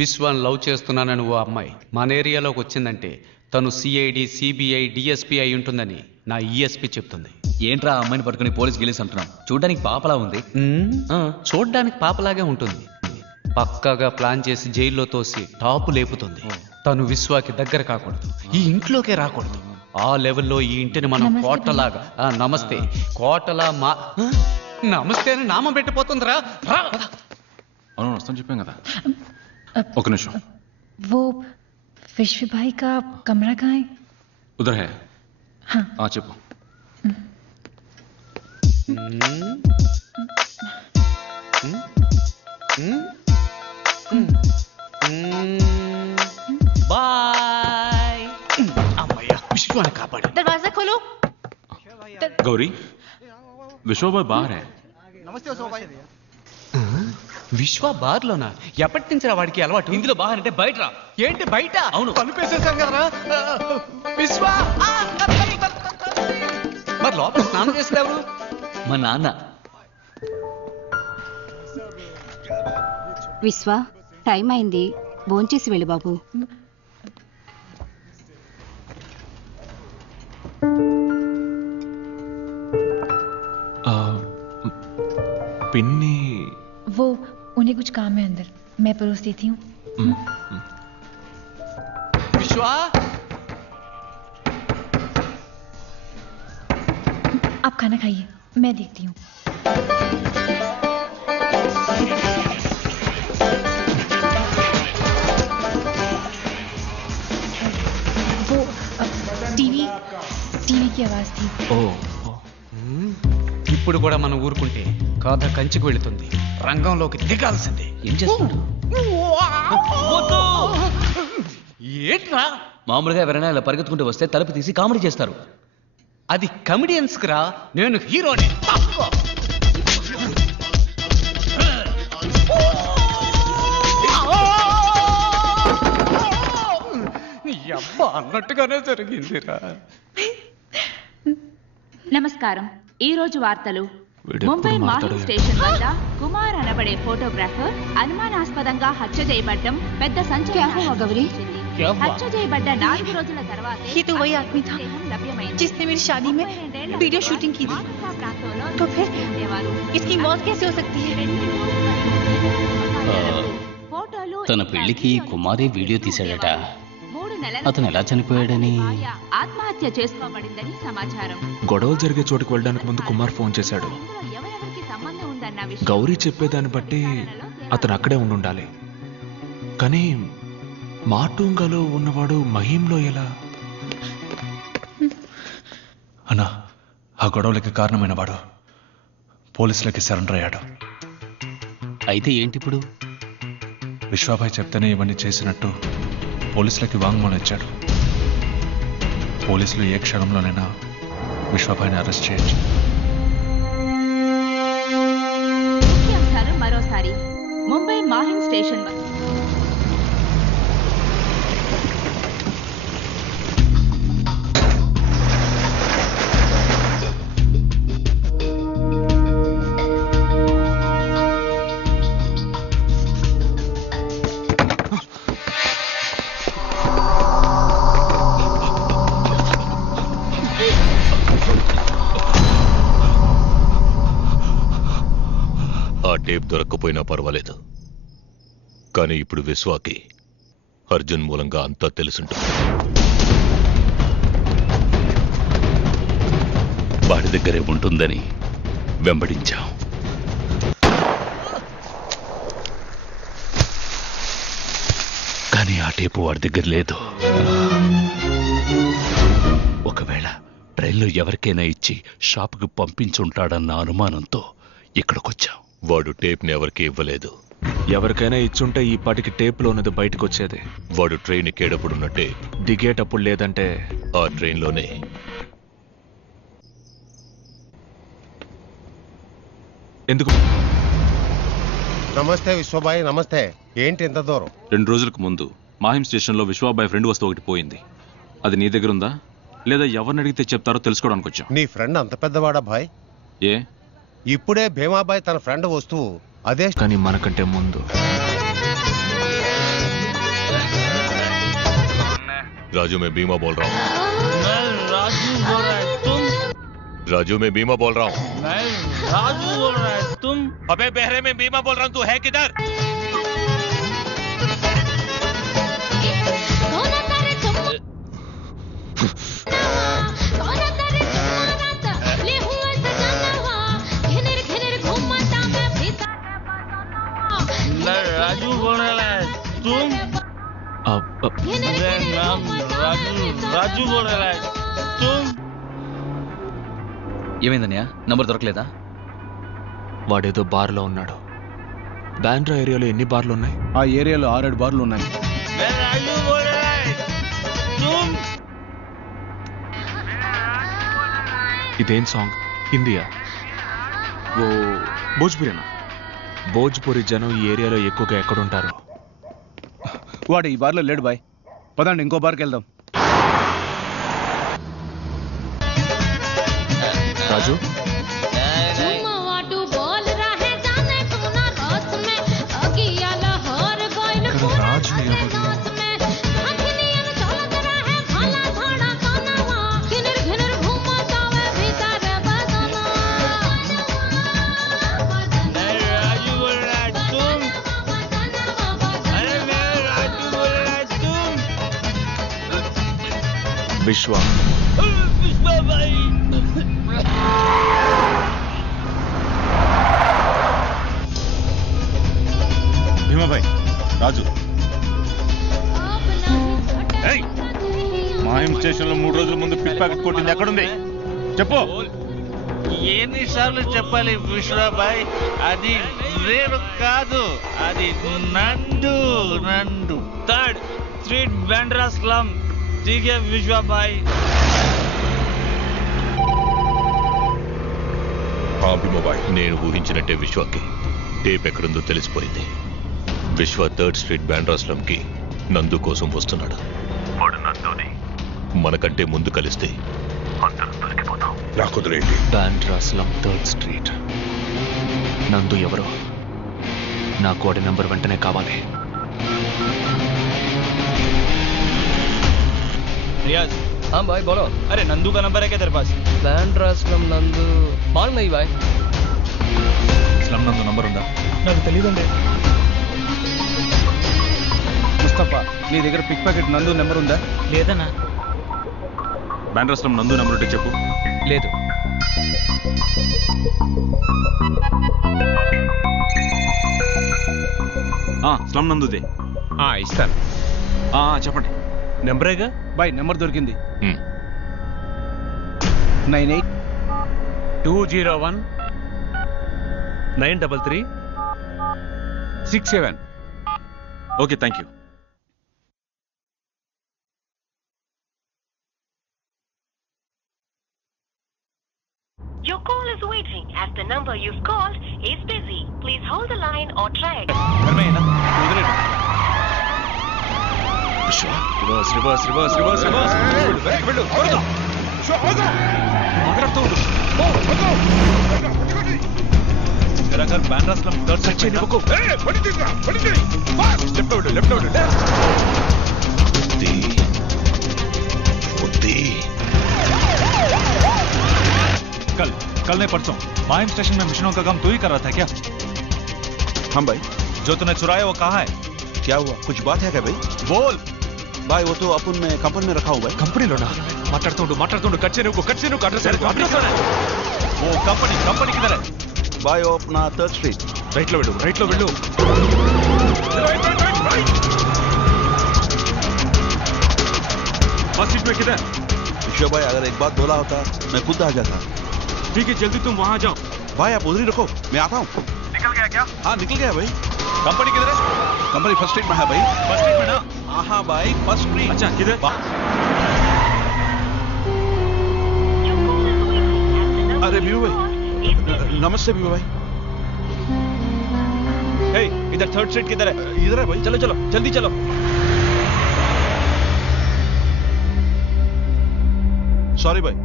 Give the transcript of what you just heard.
విశ్వాన్ని లవ్ చేస్తున్నానని ఓ అమ్మాయి మన ఏరియాలోకి వచ్చిందంటే తను సిఐడి సిబిఐ డిఎస్పీ అయి ఉంటుందని నా ఈఎస్పీ చెప్తుంది. ఏంట్రా ఆ అమ్మాయిని పట్టుకుని పోలీస్ గెలిసి అంటున్నాం? చూడడానికి పాపలా ఉంది. చూడ్డానికి పాపలాగే ఉంటుంది. పక్కాగా ప్లాన్ చేసి జైల్లో తోసి టాపు లేపుతుంది. తను విశ్వాకి దగ్గర కాకూడదు, ఈ ఇంట్లోకే రాకూడదు. ఆ లెవెల్లో ఈ ఇంటిని మనం కోటలాగా నమస్తే కోటలా నమస్తే అని నామం పెట్టిపోతుందిరా. అవును వస్తాను చెప్పాం కదా. ఒక నిమిషం. वो विश्व भाई का कमरा कहाँ है? उधर है. हाँ చెప్పు. బాయ్. అమ్మయ్య విశ్వాన్ని కాపాడు. दरवाजा खोलो. गौरी विश्वा भाई बाहर है. నమస్తే విశ్వ భాయ్. విశ్వ బార్లోనా? ఎప్పటి నుంచి రా వాడికి అలవాటు? ఇందులో బాహర్ అంటే బయట రా. ఏంటి బయట? అవును. కనిపేసేసాం కదరా. విశ్వ మరి లోపల స్నానం చేసేవారు మా నాన్న. విశ్వ టైం అయింది, భోంచేసి వెళ్ళి బాబు. पिन्नी वो उन्हें कुछ काम है अंदर, मैं परोस देती हूँ. విశ్వ आप खाना खाइए, मैं देखती हूँ. वो टीवी की आवाज थी. ఇప్పుడు కూడా మనం ఊరుకుంటే కథ కంచికి వెళుతుంది. రంగంలోకి దిగాల్సిందే. ఏం చేస్తున్నాడు? ఏంట్రా? మామూలుగా ఎవరైనా ఇలా పరిగెత్తుకుంటూ వస్తే తలుపు తీసి కామెడీ చేస్తారు. అది కమెడియన్స్ రా, నేను హీరోని. అబ్బా అన్నట్టుగానే జరిగిందిరా. నమస్కారం. ఈ రోజు వార్తలు. ముంబై మాహిం స్టేషన్ వద్ద కుమార్ అనబడే ఫోటోగ్రాఫర్ అనుమానాస్పదంగా హత్య చేయబడ్డం పెద్ద సంచలనం. హత్య చేయబడ్డ 4 రోజుల తర్వాత ये तो वही आदमी था जिसने मेरी शादी में वीडियो शूटिंग की थी. तो फिर इसकी मौत कैसे हो सकती है? తన పెళ్లికి కుమారే వీడియో తీశాడట. అతను ఎలా చనిపోయాడని ఆత్మహత్య చేసుకోబడిందని సమాచారం. గొడవలు జరిగే చోటుకు వెళ్ళడానికి ముందు కుమార్ ఫోన్ చేశాడు. ఎవరెవరికి సంబంధం ఉందన్న విషయం గౌరీ చెప్పేదాన్ని బట్టి అతను అక్కడే ఉండాలి. కానీ మాటూంగలో ఉన్నవాడు మహీంలో ఎలా? అన్నా, ఆ గొడవలకి కారణమైన వాడు పోలీసులకి సరెండర్ అయ్యాడు. అయితే ఏంటిప్పుడు? విశ్వాభాయ్ చెప్తేనే ఇవన్నీ చేసినట్టు పోలీసులకి వాంగ్మూలం ఇచ్చాడు. పోలీసులు ఏ క్షణంలోనైనా విశ్వాభాయ్ని అరెస్ట్ చేయొచ్చు. మరోసారి ముంబై మాహిం స్టేషన్ వద్ద టేప్ దొరక్కపోయినా పర్వాలేదు, కానీ ఇప్పుడు విశ్వాకి అర్జున్ మూలంగా అంతా తెలుసుంటుంది. వాడి దగ్గరే ఉంటుందని వెంబడించాం. కానీ ఆ టేపు వాడి దగ్గర లేదు. ఒకవేళ ట్రైన్లో ఎవరికైనా ఇచ్చి షాపుకి పంపించుంటాడన్న అనుమానంతో ఇక్కడికొచ్చాం. వాడు టేప్ని ఎవరికి ఇవ్వలేదు. ఎవరికైనా ఇచ్చుంటే ఈ పాటికి టేప్లో ఉన్నది బయటకు వచ్చేది. వాడు ట్రైన్ ఎక్కేటప్పుడున్నట్టే దిగేటప్పుడు లేదంటే ఆ ట్రైన్లోనే. ఎందుకు? నమస్తే విశ్వబాయ్. నమస్తే. ఏంటి ఎంత దూరం? 2 రోజులకు ముందు మాహిం స్టేషన్లో విశ్వాబాయ్ ఫ్రెండ్ వస్తువు ఒకటి పోయింది. అది నీ దగ్గర ఉందా లేదా ఎవరిని అడిగితే చెప్తారో తెలుసుకోవడానికి వచ్చాం. నీ ఫ్రెండ్ అంత పెద్దవాడా భాయ్? ఏ ఇప్పుడే భీమాబాయ్ తన ఫ్రెండ్ వస్తువు అదే. కానీ మనకంటే ముందు राजू मैं बीमा बोल रहा हूँ। राजू बोल रहा है तुम? राजू मैं बीमा बोल रहा हूँ। राजू बोल रहा है तुम? अबे बहरे में बीमा बोल रहा हूँ, तू है किधर? राजू बोल रहा है तुम? రాజు बोल रहा है तुम? ఏమైందన్నయ్య, నంబర్ దొరకలేదా? వాడేదో బార్లో ఉన్నాడు. బాండ్రా ఏరియాలో ఎన్ని బార్లు ఉన్నాయి? ఆ ఏరియాలో 6-7 బార్లు ఉన్నాయి. రాజు बोल रहा है तुम? ఇదేం సాంగ్? హిందీయా? ఓ భోజ్పురేనా? భోజ్పురి జనం ఈ ఏరియాలో ఎక్కువగా ఎక్కడుంటారు? వాడు ఈ బార్లో లేడు బాయ్. పదండి ఇంకో బార్కి వెళ్దాం. రాజు విశ్వ భీమాభాయ్, రాజు మాయం స్టేషన్ లో 3 రోజుల ముందు పిక్ ప్యాకెట్ కొట్టింది ఎక్కడుంది చెప్పు. ఎన్నిసార్లు చెప్పాలి విశ్వబాయ్? అది రేరు కాదు, అది నందు. 3rd street Bandra slum. ठीक है విశ్వబాయ్. నేను ఊహించినట్టే విశ్వకి టేప్ ఎక్కడుందో తెలిసిపోయింది. విశ్వ 3rd స్ట్రీట్ బాండ్రా స్లమ్ కి నందు కోసం వస్తున్నాడు. వాడు నందుని మనకంటే ముందు కలిస్తే అందరం దొరికిపోతాం. నాకు వదిలేండి. Bandra slum 3rd street. నందు ఎవరో నాకు వాడి నంబర్ వెంటనే కావాలి. रियाज, हाँ भाई बोलो. अरे नंदू का नंबर है क्या तेरे पास? बैंड्रा स्लम नंदू मालूम नहीं भाई. స్లమ్ నందు నంబర్ ఉందా? నాకు తెలియదండి. ముస్తఫా, నీ దగ్గర పిక్ ప్యాకెట్ నందు నెంబర్ ఉందా? లేదన్నా. బాండ్రా స్లమ్ నందు నెంబర్ ఉంటే చెప్పు. లేదు. స్లమ్ నందుదే. ఇస్తాను. చెప్పండి. నెంబరేగా బాయ్, నెంబర్ దొరికింది. 98-201-933-67. Okay, thank you. Your call is waiting as the number you've called is busy. Please hold the line or try again. मेरा घर बांद्रा स्लम 3rd सेक्शन में कल नहीं परसों माहिम स्टेशन में मिशनों का काम तू ही कर रहा था क्या? हाँ भाई. जो तूने चुराया वो कहाँ है? क्या हुआ? कुछ बात है क्या भाई? बोल भाई. वो तो अपन में कंपनी में रखा हुआ है. कंपनी लो ना. माटाडुंडु कच्चे को एड्रेस वो कंपनी किधर है? भाई वो अपना 3rd स्ट्रीट. राइट लो बिल्डू. फर्स्ट स्ट्रीट में किधर? विश्व भाई, अगर एक बात बोला होता मैं खुद आ जाता. ठीक है, जल्दी तुम वहां जाओ. भाई आप उधर ही रखो, मैं आता हूँ. निकल गया क्या? हाँ निकल गया भाई. कंपनी किधर है? कंपनी 1st स्ट्रीट में है भाई. 1st स्ट्रीट में ना? हाँ भाई 1st स्ट्रीट. अच्छा किधर? अरे व्यू भाई, नमस्ते व्यू भाई. इधर 3rd स्ट्रीट किधर है? इधर है भाई. चलो जल्दी चलो. सॉरी भाई.